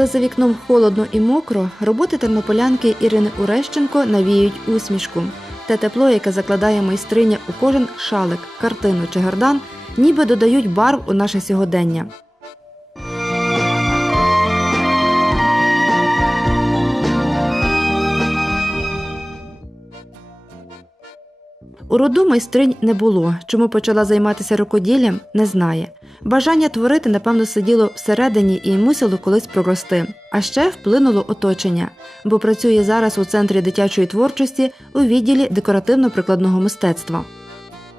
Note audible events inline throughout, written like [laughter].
Коли за вікном холодно і мокро, роботи тернополянки Ірини Урещенко навіють усмішку. Те тепло, яке закладає майстриня у кожен шалик, картину чи гардан, ніби додають барв у наше сьогодення. У роду майстринь не було. Чому почала займатися рукоділлям, не знає. Бажання творити, напевно, сиділо всередині і мусило колись прорости. А ще вплинуло оточення, бо працює зараз у центрі дитячої творчості у відділі декоративно-прикладного мистецтва.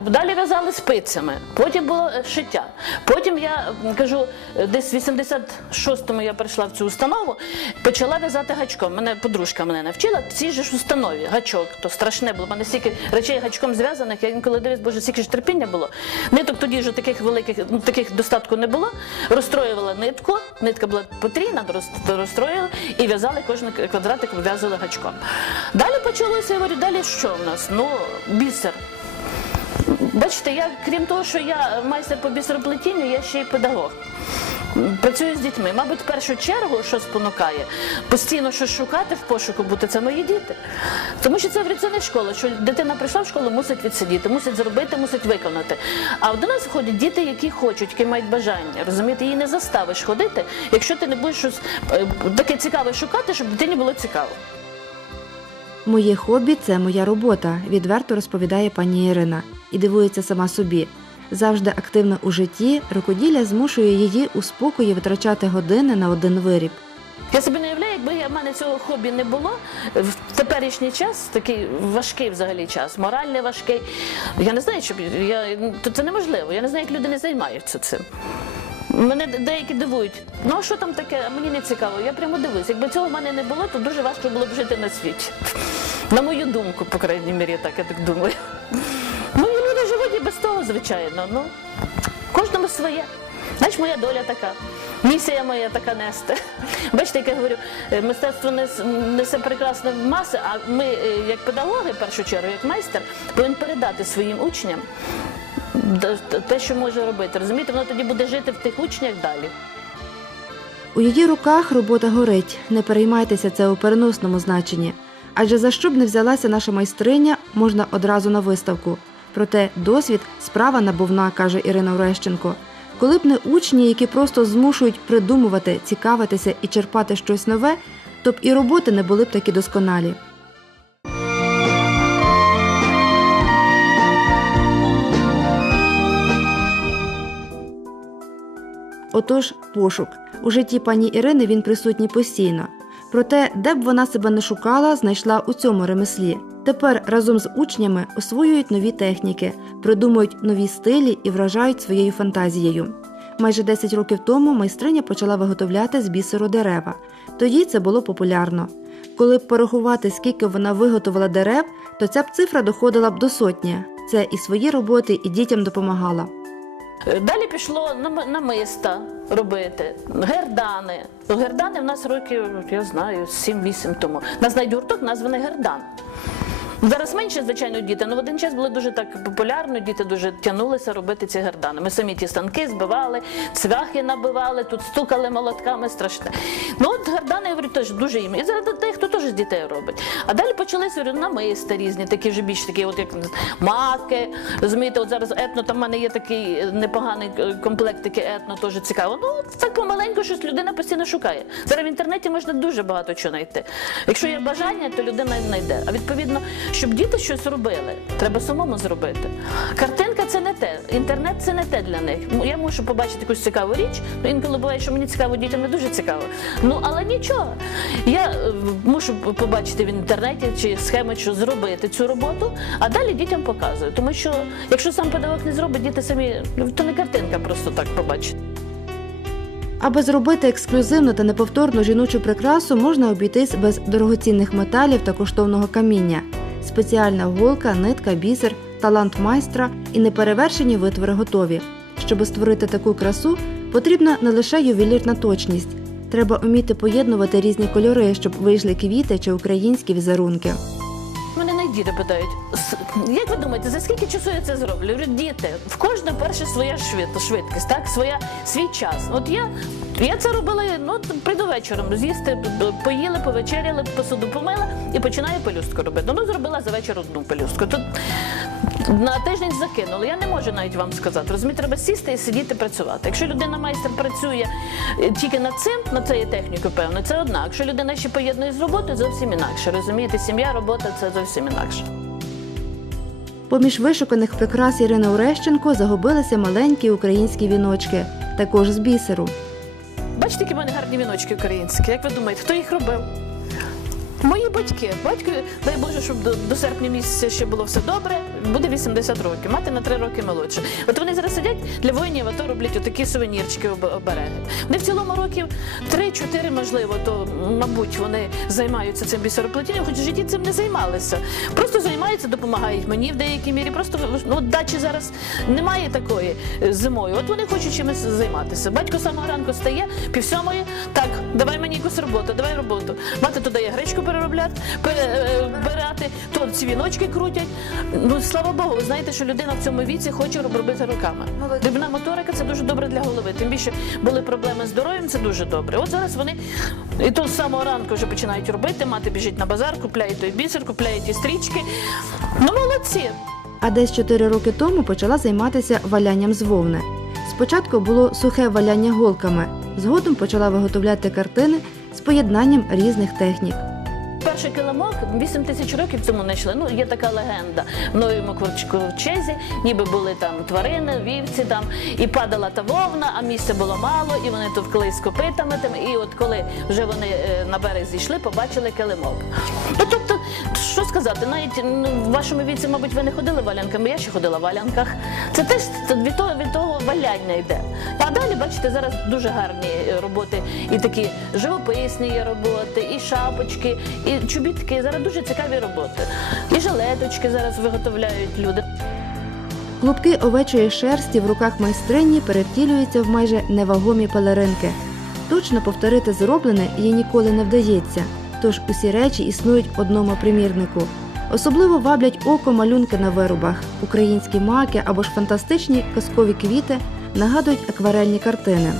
Далі в'язали спицями, потім було е, шиття. Потім я кажу, е, десь в 86-му я прийшла в цю установу, почала в'язати гачком. Мене подружка мене навчила в цій же ж установі. Гачок, то страшне було. У мене стільки речей гачком зв'язаних. Я інколи дивлюсь, боже, стільки ж терпіння було. Ниток тоді вже таких великих, ну таких достатку не було. Розстроювала нитку, нитка була потрійна, роз- розстроїла і в'язали кожен квадратик, вив'язували гачком. Далі почалося, я говорю, далі що в нас? Ну, бісер. Бачите, я крім того, що я майстер по бісероплетінню, я ще й педагог. Працюю з дітьми. Мабуть, в першу чергу, що спонукає, постійно щось шукати в пошуку бути, це мої діти. Тому що це еволюційна школа, що дитина прийшла в школу, мусить відсидіти, мусить зробити, мусить виконати. А до нас ходять діти, які хочуть, які мають бажання. Розумієте, її не заставиш ходити, якщо ти не будеш щось е, таке цікаве шукати, щоб дитині було цікаво. Моє хобі це моя робота, відверто розповідає пані Ірина і дивується сама собі. Завжди активна у житті, рукоділля змушує її у спокої витрачати години на один виріб. Я собі не уявляю, якби в мене цього хобі не було в теперішній час, такий важкий взагалі час, морально важкий. Я не знаю, що я то це неможливо. Я не знаю, як люди не займаються цим. Мене деякі дивують. Ну а що там таке? Мені не цікаво. Я прямо дивлюсь. Якби цього в мене не було, то дуже важко було б жити на світі. На мою думку, по крайній мірі, так я так думаю. Звичайно. Ну кожному своє. Знаєш, моя доля така. Місія моя така нести. [laughs] Бачите, як я говорю, е, мистецтво несе прекрасне в маси, а ми, е, як педагоги, в першу чергу, як майстер, повинен передати своїм учням те, що може робити. Розумієте, воно тоді буде жити в тих учнях далі. У її руках робота горить. Не переймайтеся це у переносному значенні. Адже за що б не взялася наша майстриня, можна одразу на виставку. Проте досвід справа набувна, каже Ірина Орещенко. Коли б не учні, які просто змушують придумувати, цікавитися і черпати щось нове, то б і роботи не були б такі досконалі. Отож, пошук. У житті пані Ірини він присутній постійно. Проте, де б вона себе не шукала, знайшла у цьому ремеслі. Тепер разом з учнями освоюють нові техніки, придумують нові стилі і вражають своєю фантазією. Майже 10 років тому майстриня почала виготовляти з бісеру дерева. Тоді це було популярно. Коли б порахувати, скільки вона виготовила дерев, то ця б цифра доходила б до сотні. Це і свої роботи, і дітям допомагала. Е, Далі пішло нам- намиста робити, гердани. Ну, Гердани в нас років, я знаю, 7-8 тому. Нас навіть гурток названий Гердан. Зараз менше, звичайно, діти, але в один час було дуже так популярно, діти дуже тягнулися робити ці гердани. Ми самі ті станки збивали, цвяхи набивали, тут стукали молотками страшне. Ну от гердани, я говорю, теж дуже їм. І зараз тих, хто теж з дітей робить. А далі почалися намиста різні, такі вже більш такі, от як маки. Розумієте, от зараз етно, там в мене є такий непоганий е, комплект, такий етно, теж цікаво. Ну, так помаленьку щось людина постійно шукає. Зараз в інтернеті можна дуже багато чого знайти. Якщо є бажання, то людина знайде. А відповідно, щоб діти щось робили, треба самому зробити. Картинка це не те, інтернет це не те для них. Я мушу побачити якусь цікаву річ. Ну, інколи буває, що мені цікаво, дітям не дуже цікаво. Ну але нічого. Я е, мушу побачити в інтернеті чи схеми, що зробити цю роботу, а далі дітям показую. Тому що якщо сам педагог не зробить, діти самі ну, то не картинка просто так побачить. Аби зробити ексклюзивну та неповторну жіночу прикрасу, можна обійтись без дорогоцінних металів та коштовного каміння. Спеціальна голка, нитка, бісер, талант майстра і неперевершені витвори готові. Щоби створити таку красу, потрібна не лише ювелірна точність. Треба вміти поєднувати різні кольори, щоб вийшли квіти чи українські візерунки. Мене навіть діти питають, як ви думаєте, за скільки часу я це зроблю? Діти, в кожного перше своя швид- швидкість, так? Своя, свій час. От я Я це робила, ну, прийду вечором, з'їсти, поїли, повечеряли, посуду помила і починаю пелюстку робити. Ну, зробила за вечір одну пелюстку. Тут на тиждень закинули. Я не можу навіть вам сказати. Розумієте, треба сісти і сидіти працювати. Якщо людина майстер працює е, тільки над цим, над цією технікою, певно, це одна. Якщо людина ще поєднує з роботою, зовсім інакше. Розумієте, сім'я, робота це зовсім інакше. Поміж вишуканих прикрас Ірини Орещенко загубилися маленькі українські віночки, також з бісеру. Бачите, які в мене гарні віночки українські. Як ви думаєте, хто їх робив? Мої батьки. Батьки, дай Боже, щоб до, до серпня місяця ще було все добре, буде 80 років, мати на 3 роки молодше. От вони зараз сидять для воїнів, АТО роблять отакі сувенірчики обереги. Вони в цілому років 3-4, можливо, то, мабуть, вони займаються цим бісероплетінням, хоч в житті цим не займалися. Просто займаються, допомагають мені в деякій мірі. Просто ну, от дачі зараз немає такої е, зимою. От вони хочуть чимось займатися. Батько самого ранку стає, пів сьомої, так, давай мені якусь роботу, давай роботу. Мати туди є гречку переробляти, перебирати, то ці віночки крутять. Ну слава Богу, ви знаєте, що людина в цьому віці хоче робити руками. Дрібна моторика це дуже добре для голови. Тим більше були проблеми з здоров'ям, це дуже добре. От зараз вони і то з самого ранку вже починають робити. Мати біжить на базар, купляє той бісер, купляє ті стрічки. Ну молодці. А десь 4 роки тому почала займатися валянням з вовни. Спочатку було сухе валяння голками, згодом почала виготовляти картини з поєднанням різних технік. Перший килимок 8 тисяч років цьому не йшли. Ну є така легенда. В новому ковчезі, ніби були там тварини, вівці там, і падала та вовна, а місця було мало, і вони товкли з копитами. Там, і от коли вже вони е, на берег зійшли, побачили килимок. Ну тобто, що сказати, навіть ну, в вашому віці, мабуть, ви не ходили валянками, я ще ходила в валянках. Це теж від того, від того валяння йде. А далі, бачите, зараз дуже гарні е, роботи, і такі живописні роботи, і шапочки, і чобітки. Зараз дуже цікаві роботи. І жилеточки зараз виготовляють люди. Клубки овечої шерсті в руках майстрині перевтілюються в майже невагомі пелеринки. Точно повторити зроблене їй ніколи не вдається, тож усі речі існують одному примірнику. Особливо ваблять око малюнки на виробах, українські маки або ж фантастичні казкові квіти нагадують акварельні картини.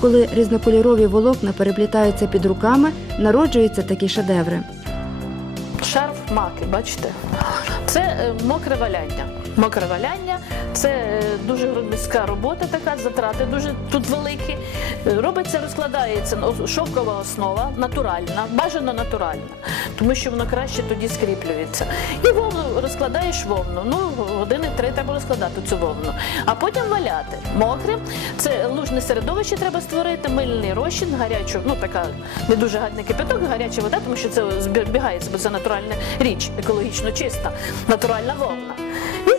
Коли різнокольорові волокна переплітаються під руками, народжуються такі шедеври. Шарф маки, бачите? Це е, мокре валяння. Мокре валяння це е, дуже громіздка робота, така затрати дуже тут великі. Е, Робиться, розкладається шовкова основа, натуральна, бажано натуральна, тому що воно краще тоді скріплюється. І вовну розкладаєш вовну. Ну, години три треба розкладати цю вовну, а потім валяти. Мокрим це лужне середовище треба створити, мильний розчин, гарячу, ну така не дуже гарний кипяток, гаряча вода, тому що це збігається, бо це натуральна річ, екологічно чиста, натуральна вовна. І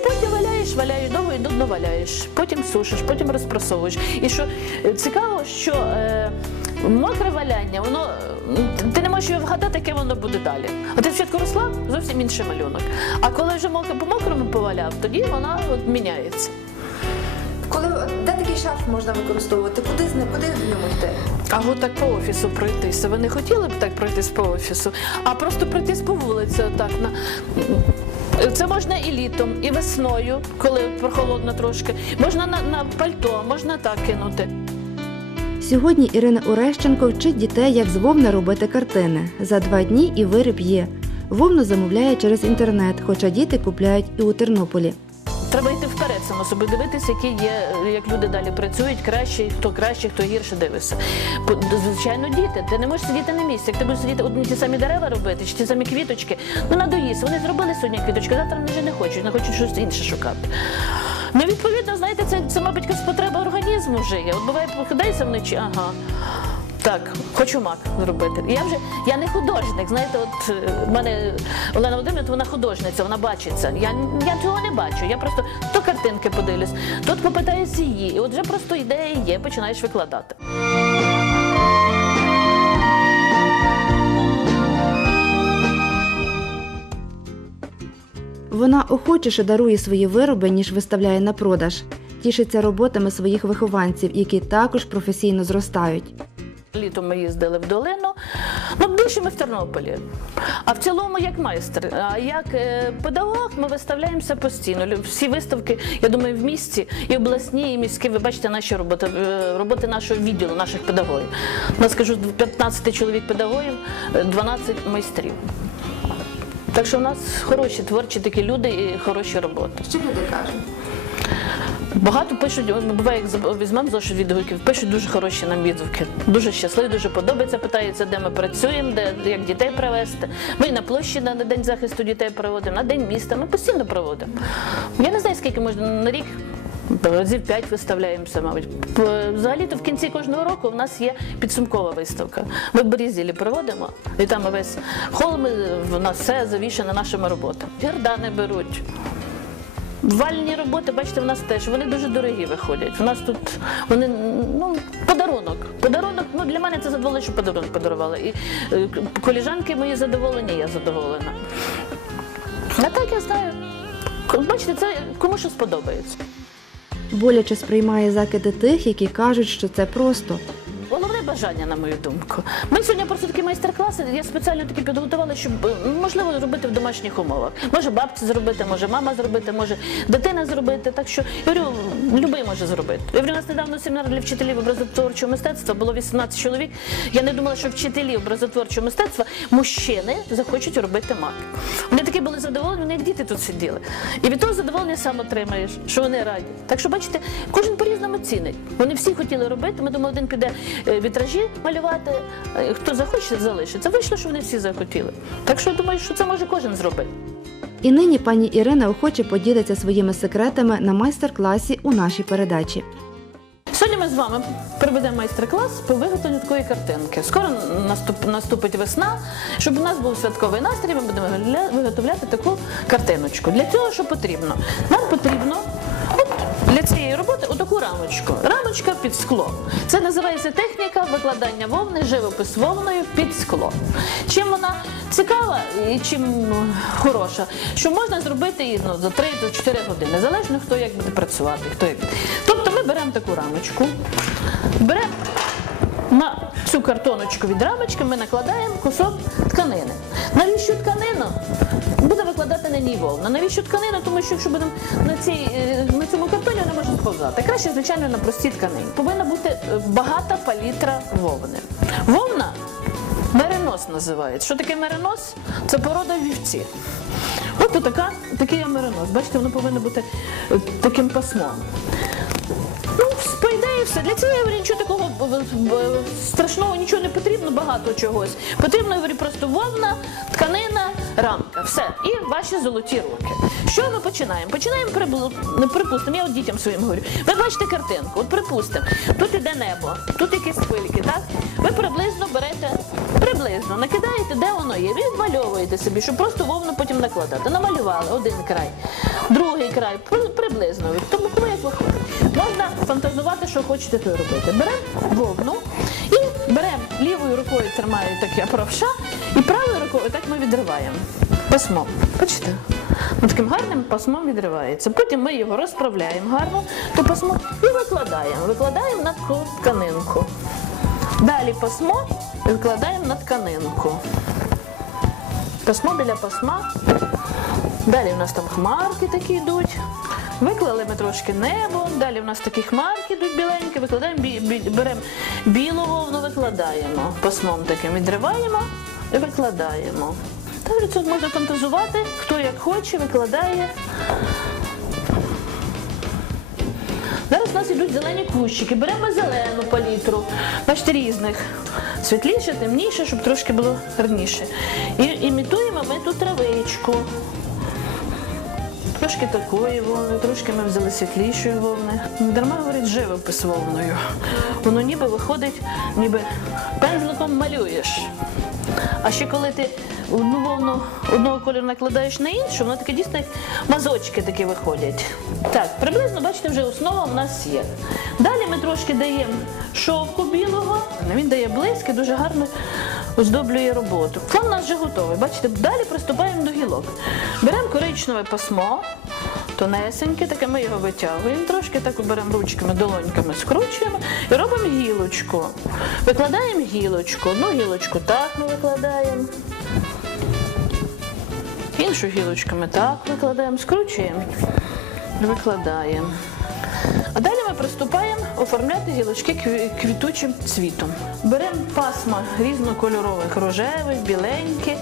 валяєш, валяєш довго і нудно валяєш. Потім сушиш, потім розпрасовуєш. І що е, цікаво, що е, мокре валяння, воно е, ти не можеш його вгадати, яке воно буде далі. А ти спочатку росла зовсім інший малюнок. А коли вже мокре по мокрому поваляв, тоді вона от міняється. Коли де такий шарф можна використовувати? Куди з ним, куди в ньому йти? А от так по офісу пройтися. Ви не хотіли б так пройтись по офісу, а просто пройтись по вулиці. Отак на це можна і літом, і весною, коли прохолодно трошки. Можна на, на пальто, можна так кинути. Сьогодні Ірина Орещенко вчить дітей, як з вовни робити картини. За два дні і виріб є. Вовну замовляє через інтернет, хоча діти купляють і у Тернополі. Треба йти вперед, само собі дивитися, які є, як люди далі працюють, краще, хто краще, хто гірше дивиться. Звичайно, діти. Ти не можеш сидіти на місці. Як ти будеш сидіти одні ті самі дерева робити, чи ті самі квіточки, ну надоїсть. Вони зробили сьогодні квіточки, завтра вони вже не хочуть, вони хочуть щось інше шукати. Ну, відповідно, знаєте, це, це мабуть, якась потреба організму вже є. От буває, покидаєшся вночі, ага. Так, хочу мак зробити. Я вже я не художник. Знаєте, от е, в мене Олена Володимирівна, вона художниця, вона бачиться. Я, я цього не бачу. Я просто то картинки подивлюсь, тут попитаюсь її. І от вже просто ідея є, починаєш викладати. Вона охочіше дарує свої вироби, ніж виставляє на продаж. Тішиться роботами своїх вихованців, які також професійно зростають. Літом ми їздили в долину, ну більше ми в Тернополі. А в цілому як майстер. А як е, педагог ми виставляємося постійно. Всі виставки, я думаю, в місті і обласні, і міські. Ви бачите наші роботи, е, роботи нашого відділу, наших педагогів. У нас кажу, 15 чоловік педагогів, е, 12 майстрів. Так що у нас хороші творчі такі люди і хороші роботи. Що люди кажуть? Багато пишуть, буває, як візьмемо зошит відгуків, пишуть дуже хороші нам відгуки. Дуже щасливі, дуже подобається. Питаються, де ми працюємо, де як дітей привезти. Ми на площі на день захисту дітей проводимо, на день міста. Ми постійно проводимо. Я не знаю, скільки можна на рік. Разів п'ять виставляємося, мабуть. Взагалі-то в кінці кожного року в нас є підсумкова виставка. Ми в Борізілі проводимо, і там весь хол ми, в нас все завішане нашими роботами. Гердани беруть. Вальні роботи, бачите, в нас теж вони дуже дорогі виходять. У нас тут вони ну подарунок. Подарунок, ну для мене це задоволення, що подарунок подарували. І е, коліжанки мої задоволені, я задоволена. А так я знаю. Бачите, це кому що сподобається. Боляче сприймає закиди тих, які кажуть, що це просто. Бажання, на мою думку. Ми сьогодні просто такі майстер-класи. Я спеціально такі підготувала, щоб е, можливо зробити в домашніх умовах. Може бабці зробити, може мама зробити, може дитина зробити. Так що говорю, любий може зробити. Я говорю, у нас недавно семінар для вчителів образотворчого мистецтва було 18 чоловік. Я не думала, що вчителі образотворчого мистецтва мужчини захочуть робити мак. Вони такі були задоволені, вони як діти тут сиділи. І від того задоволення сам отримаєш, що вони раді. Так що, бачите, кожен по-різному цінить. Вони всі хотіли робити. Ми думали, один піде е, вітражі малювати, е, хто захоче, залишиться. Вийшло, що вони всі захотіли. Так що я думаю, що це може кожен зробити. І нині пані Ірина охоче поділиться своїми секретами на майстер-класі у нашій передачі. Сьогодні ми з вами проведемо майстер-клас по виготовленню такої картинки. Скоро наступ, наступить весна. Щоб у нас був святковий настрій, ми будемо виготовляти таку картиночку. Для цього що потрібно? Нам потрібно от, для цієї роботи отаку рамочку. Рамочка під скло. Це називається техніка викладання вовни, живопис вовною під скло. Чим вона цікава і чим хороша, що можна зробити її ну, за 3-4 години, залежно хто як буде працювати. Хто як. Тобто ми беремо таку рамочку, беремо на цю картоночку від рамочки, ми накладаємо кусок тканини. Навіщо тканину? Буде викладати на ній вовна. Навіщо тканину? Тому що якщо будемо на, цій, е, на цьому картоні, вона може сповзати. Краще, звичайно, на простій тканині. Повинна бути е, багата палітра вовни. Вовна меринос називається. Що таке меринос? Це порода вівці. От така, такий меринос. Бачите, воно повинно бути е, таким пасмом. Все. Для цього я говорю, нічого такого страшного, нічого не потрібно, багато чогось. Потрібно, я говорю, просто вовна, тканина, рамка. Все. І ваші золоті руки. Що ми починаємо? Починаємо припустимо, я от дітям своїм говорю. Ви бачите картинку, от припустимо, тут іде небо, тут якісь хвильки, так? Ви приблизно берете, приблизно накидаєте, де воно є. Відмальовуєте собі, щоб просто вовну потім накладати. Намалювали один край, другий край, при- приблизно. Тому. Можна фантазувати, що хочете, то робити. Беремо вовну і беремо лівою рукою тримаю таке правша, і правою рукою так ми відриваємо. Пасмом. Бачите? Ну, таким гарним пасмом відривається. Потім ми його розправляємо гарно, то пасмо і викладаємо. Викладаємо на тканинку. Далі пасмо викладаємо на тканинку. Пасмо біля пасма. Далі в нас там хмарки такі йдуть. Виклали ми трошки небо, далі в нас такі хмарки йдуть біленькі, викладаємо, бі, бі- беремо білу вовну, викладаємо пасмом таким, відриваємо і викладаємо. Далі тут можна фантазувати, хто як хоче, викладає. Зараз у нас йдуть зелені кущики. Беремо зелену палітру, бачите, різних. Світліше, темніше, щоб трошки було гарніше. І імітуємо ми ту травичку. Трошки такої вовни, трошки ми взяли світлішої вовни. Не Дарма говорять живопис вовною. Воно ніби виходить, ніби пензликом малюєш. А ще коли ти одну вовну одного кольору накладаєш на іншу, воно таке дійсно мазочки такі виходять. Так, приблизно, бачите, вже основа в нас є. Далі ми трошки даємо шовку білого, він дає блиск дуже гарно оздоблює роботу. Фон у нас вже готовий. Бачите, далі приступаємо до гілок. Беремо коричневе пасмо, тонесеньке, таке ми його витягуємо трошки, так беремо ручками, долоньками, скручуємо і робимо гілочку. Викладаємо гілочку. Одну гілочку так ми викладаємо. Іншу гілочку ми так викладаємо, скручуємо, викладаємо. А далі ми приступаємо оформляти гілочки квітучим цвітом. Беремо пасма різнокольорових, рожевих, біленькі,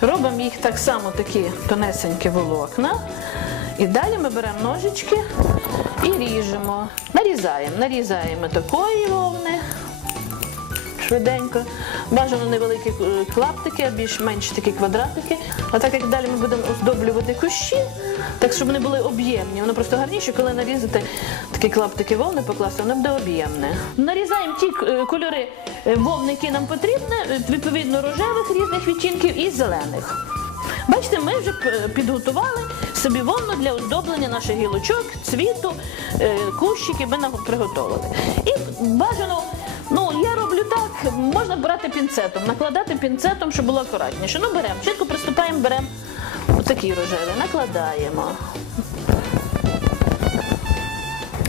робимо їх так само такі тонесенькі волокна. І далі ми беремо ножички і ріжемо. Нарізаємо. Нарізаємо такої вовни, швиденько. Бажано невеликі е, клаптики, а більш-менш такі квадратики. А так як далі ми будемо оздоблювати кущі, так щоб вони були об'ємні. Воно просто гарніше, коли нарізати такі клаптики вовни, покласти, воно буде об'ємне. Нарізаємо ті е, кольори е, вовни, які нам потрібні, відповідно рожевих різних відтінків і зелених. Бачите, ми вже підготували собі вовну для оздоблення наших гілочок, цвіту, кущиків ми нам приготували. І бажано, можна брати пінцетом, накладати пінцетом, щоб було акуратніше. Ну беремо, чітко приступаємо, беремо отакий рожевий, накладаємо.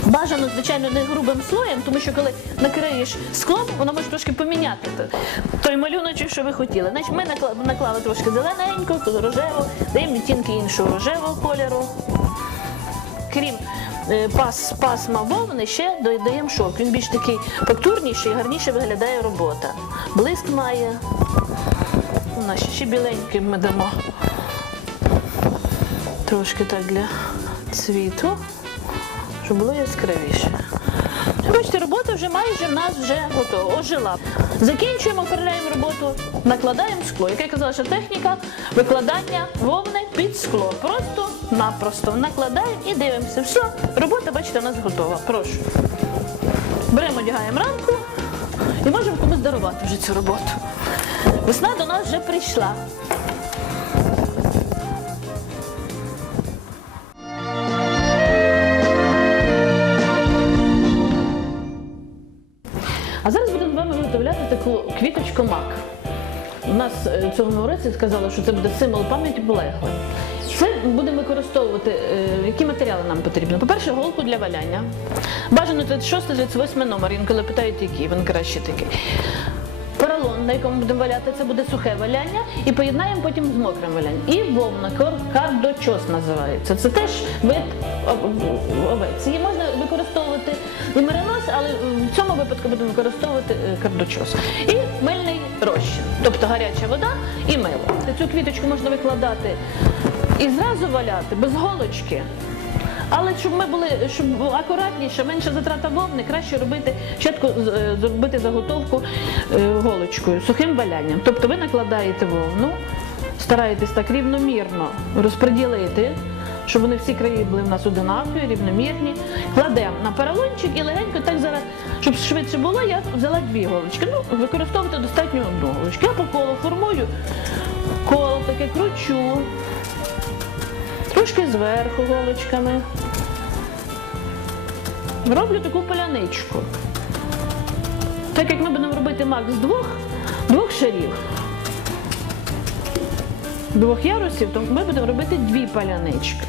Бажано, звичайно, не грубим слоєм, тому що коли накриєш склом, воно може трошки поміняти той малюночок, що ви хотіли. Значить, ми наклали трошки зелененького, рожевого, даємо відтінки іншого рожевого кольору. Крім пас, пасма вовни, ще додаємо шовк. Він більш такий фактурніший, гарніше виглядає робота. Блиск має. У нас ще біленьким ми дамо. Трошки так для цвіту щоб було яскравіше. Бачите, робота вже майже в нас вже готова, ожила. Закінчуємо, оформляємо роботу, накладаємо скло. Як я казала, що техніка викладання вовни під скло. Просто-напросто накладаємо і дивимося. Все, робота, бачите, у нас готова. Прошу. Беремо, одягаємо рамку і можемо комусь дарувати вже цю роботу. Весна до нас вже прийшла. А зараз будемо з вами виготовляти таку квіточку мак. У нас е, цього році сказали, що це буде символ пам'яті полеглих. Це будемо використовувати, е, які матеріали нам потрібно. По-перше, голку для валяння. Бажано 36-38 номер. Інколи питають, який, він краще такий. Поролон, на якому будемо валяти, це буде сухе валяння, і поєднаємо потім з мокрим валянням. І вовна, кардочос називається. Це теж вид овець. Її можна використовувати і меринос, але в цьому випадку будемо використовувати е, кардочос. І мильний розчин, тобто гаряча вода і мило. Цю квіточку можна викладати і зразу валяти без голочки. Але щоб ми були щоб акуратніше, менше затрата вовни, краще робити спочатку е, зробити заготовку е, голочкою, сухим валянням. Тобто ви накладаєте вовну, стараєтесь так рівномірно розподілити, щоб вони всі краї були в нас одинакові, рівномірні. Кладемо на поролончик і легенько так зараз, щоб швидше було, я взяла дві голочки. Ну, використовувати достатньо одну голочку. Я по колу формую коло таке кручу. Трошки зверху голочками. Роблю таку поляничку. Так як ми будемо робити мак з двох, двох шарів, двох ярусів, то ми будемо робити дві полянички.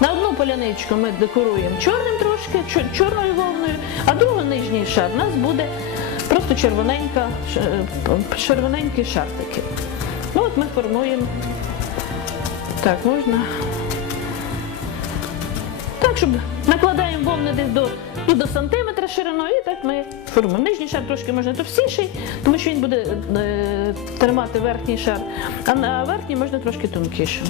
На одну поляничку ми декоруємо чорним трошки, чор- чорною вовною, а другий нижній шар у нас буде просто червоненька, е, червоненькі шартики. Ми формуємо. Так, можна. Так, щоб накладаємо вовни десь до, ну, до сантиметра шириною, і так ми формуємо. Нижній шар трошки можна товстіший, тому що він буде е, тримати верхній шар, а на верхній можна трошки тонкішим.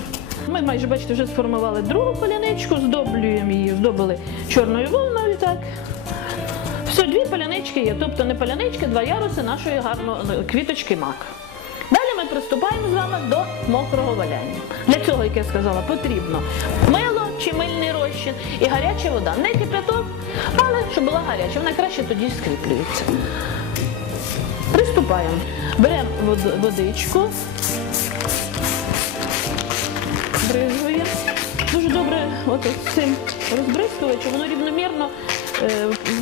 Ми майже, бачите, вже сформували другу поляничку, здоблюємо її, здобили чорною вовною. Так. Все, дві полянички є, тобто не полянички, два яруси нашої гарної квіточки мак. Приступаємо з вами до мокрого валяння. Для цього, як я сказала, потрібно мило чи мильний розчин і гаряча вода. Не кипяток, але щоб була гаряча, вона краще тоді скріплюється. Приступаємо. Беремо водичку, бризгуємо. Дуже добре от цим розбризкувачем, воно рівномірно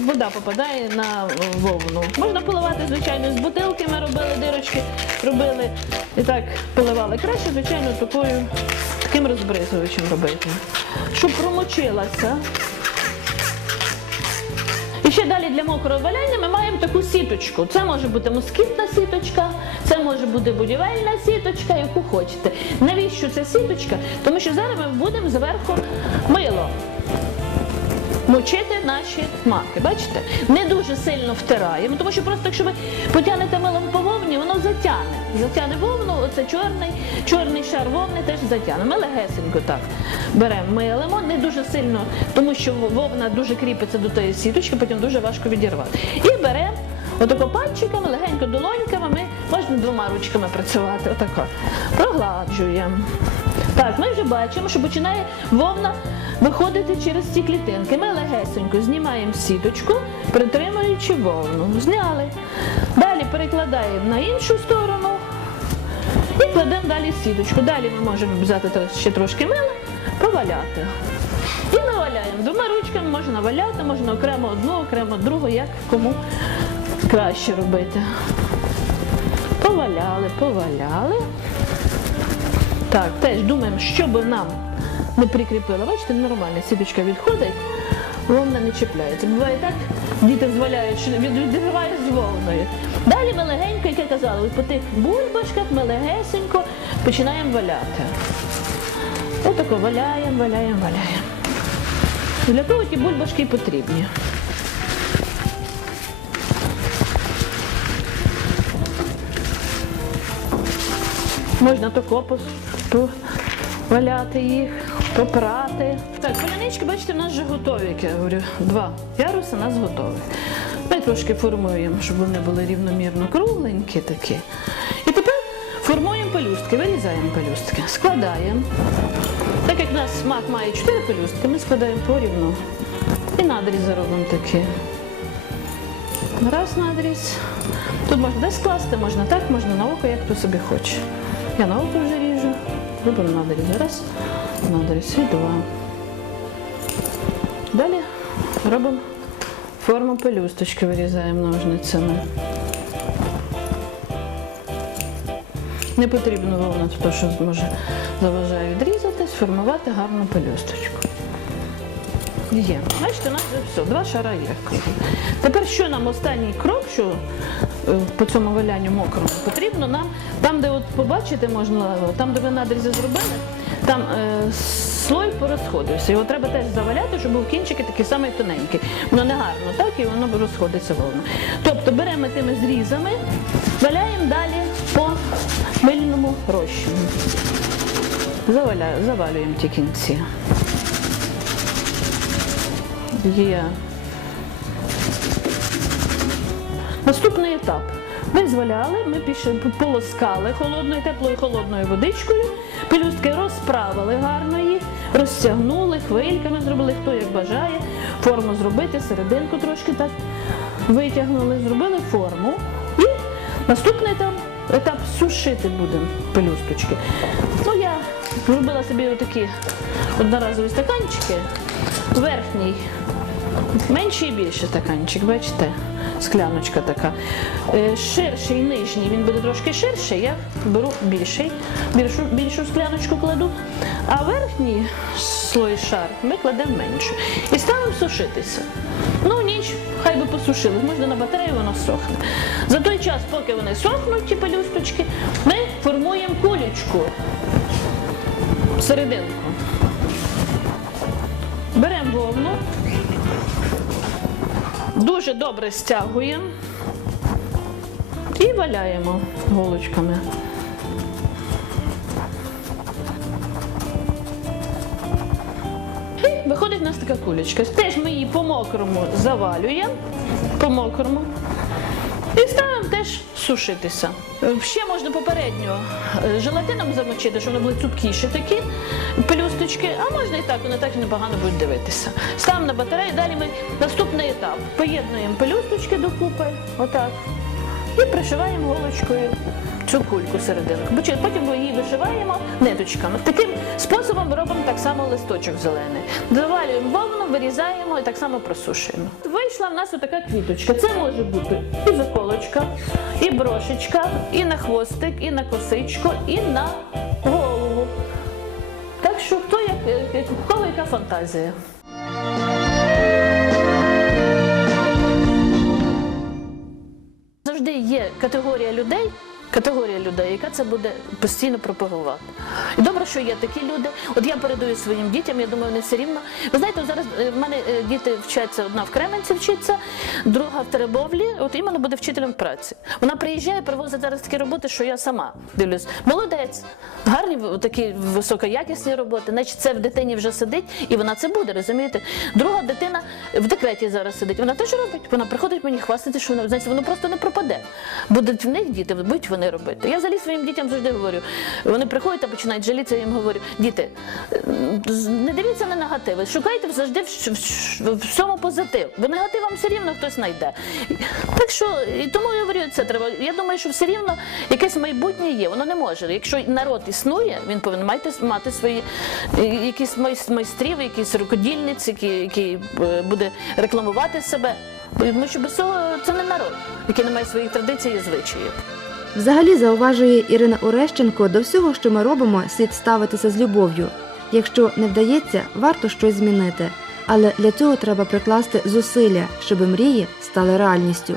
вода попадає на е, вовну. Можна поливати, звичайно, з бутилки ми робили, дирочки робили і так поливали. Краще, звичайно, такою таким розбризувачем робити, щоб промочилася. І ще далі для мокрого валяння ми маємо таку сіточку. Це може бути москітна сіточка, це може бути будівельна сіточка, яку хочете. Навіщо ця сіточка? Тому що зараз ми будемо зверху мило мочити наші маки. Бачите? Не дуже сильно втираємо, тому що просто якщо ви потягнете милом по вовні, воно затягне. Затягне вовну, оце чорний, чорний шар вовни теж затягне. Ми легесенько так беремо, милимо, не дуже сильно, тому що вовна дуже кріпиться до тієї сіточки, потім дуже важко відірвати. І беремо. Отако пальчиками, легенько долоньками, ми можна двома ручками працювати. Отако. Прогладжуємо. Так, ми вже бачимо, що починає вовна виходити через ці клітинки. Ми легесенько знімаємо сіточку, притримуючи вовну. Зняли. Далі перекладаємо на іншу сторону і кладемо далі сіточку. Далі ми можемо взяти ще трошки мила, поваляти. І наваляємо. Двома ручками можна валяти, можна окремо одну, окремо другу, як кому краще робити. Поваляли, поваляли. Так, теж думаємо, що би нам не прикріпило. Бачите, нормально, сіточка відходить, вовна не чіпляється. Буває так, діти зваляють, що від- відриває з вовною. Далі ми легенько, як я казала, по тих бульбашках ми легесенько починаємо валяти. Отако валяємо, валяємо, валяємо. Для того ті бульбашки потрібні. Можна тако пос- поваляти їх, попрати. Так, полянички, бачите, в нас вже готові, як я говорю. Два яруси у нас готові. Ми трошки формуємо, щоб вони були рівномірно кругленькі такі. І тепер формуємо пелюстки, вирізаємо пелюстки, складаємо. Так як у нас смак має чотири пелюстки, ми складаємо порівну. І надрізи робимо такі. Раз надріз. Тут можна десь скласти, можна так, можна на око, як хто собі хоче. Я на око вже ріжу. Робимо адрес Раз, надріз і два. Далі робимо форму пелюсточки, вирізаємо ножницями. Не потрібно вовна, то що може заважає відрізати, сформувати гарну пелюсточку. Є. Бачите, у нас все, два шара є. Тепер що нам останній крок, що е, по цьому валянню мокрому, потрібно нам, там, де от побачите, можна, там, де ви надрізи зробили, там е, слой порозходився. Його треба теж заваляти, щоб був кінчики такий самий тоненький. Воно не гарно, так, і воно розходиться вовно. Тобто беремо тими зрізами, валяємо далі по мильному розчину. Заваляю, завалюємо ті кінці. Є. Наступний етап. Ми зваляли, ми полоскали холодною, теплою холодною водичкою, пелюстки розправили гарно їх, розтягнули, хвильками зробили, хто як бажає, форму зробити, серединку трошки так витягнули, зробили форму. І наступний етап, етап сушити будемо пелюсточки. Ну, я зробила собі отакі одноразові стаканчики, верхній Менший і більший стаканчик, бачите? Скляночка така. Е, Ширший нижній, він буде трошки ширший, я беру більший, більшу, більшу скляночку кладу, а верхній слой шар ми кладемо меншу. І ставимо сушитися. Ну, ніч, хай би посушились, можна на батарею воно сохне. За той час, поки вони сохнуть, ті пелюсточки, ми формуємо кулечку серединку. Беремо вовну. Дуже добре стягуємо і валяємо голочками. І виходить у нас така кулечка. Теж ми її по-мокрому завалюємо, по-мокрому. І ставимо теж сушитися. Е, Ще можна попередньо е, желатином замочити, щоб вони були цупкіші такі пелюсточки, а можна і так, вони так непогано будуть дивитися. Сам на батарею, далі ми наступний етап. Поєднуємо пелюсточки докупи, отак. І пришиваємо голочкою цю кульку серединку. Потім ми її вишиваємо ниточками. Таким способом робимо так само листочок зелений. Завалюємо вовну, вирізаємо і так само просушуємо. Вийшла в нас отака квіточка. Це може бути і заколочка, і брошечка, і на хвостик, і на косичку, і на голову. Так як у кого яка фантазія. Завжди є категорія людей. Категорія людей, яка це буде постійно пропагувати. І добре, що є такі люди. От я передаю своїм дітям, я думаю, вони все рівно. Ви знаєте, зараз е, в мене е, діти вчаться, одна в Кременці вчиться, друга в Теребовлі, от іменно буде вчителем праці. Вона приїжджає, привозить зараз такі роботи, що я сама дивлюсь. Молодець, гарні такі високоякісні роботи, значить це в дитині вже сидить, і вона це буде, розумієте? Друга дитина в декреті зараз сидить. Вона теж робить. Вона приходить мені хвастати, що вона знаєте, воно просто не пропаде. Будуть в них діти, будуть вони робити. Я взагалі своїм дітям завжди говорю. Вони приходять та починають жалітися, я їм говорю, діти, не дивіться на негативи, шукайте завжди в, всьому позитив, бо негатив вам все рівно хтось знайде. Так що, і тому я говорю, це треба. Я думаю, що все рівно якесь майбутнє є. Воно не може. Якщо народ існує, він повинен мати, мати свої якісь майстрів, якісь рукодільниць, які, які е, буде рекламувати себе. Тому що без цього це не народ, який не має своїх традицій і звичаїв. Взагалі, зауважує Ірина Орещенко, до всього, що ми робимо, слід ставитися з любов'ю. Якщо не вдається, варто щось змінити. Але для цього треба прикласти зусилля, щоб мрії стали реальністю.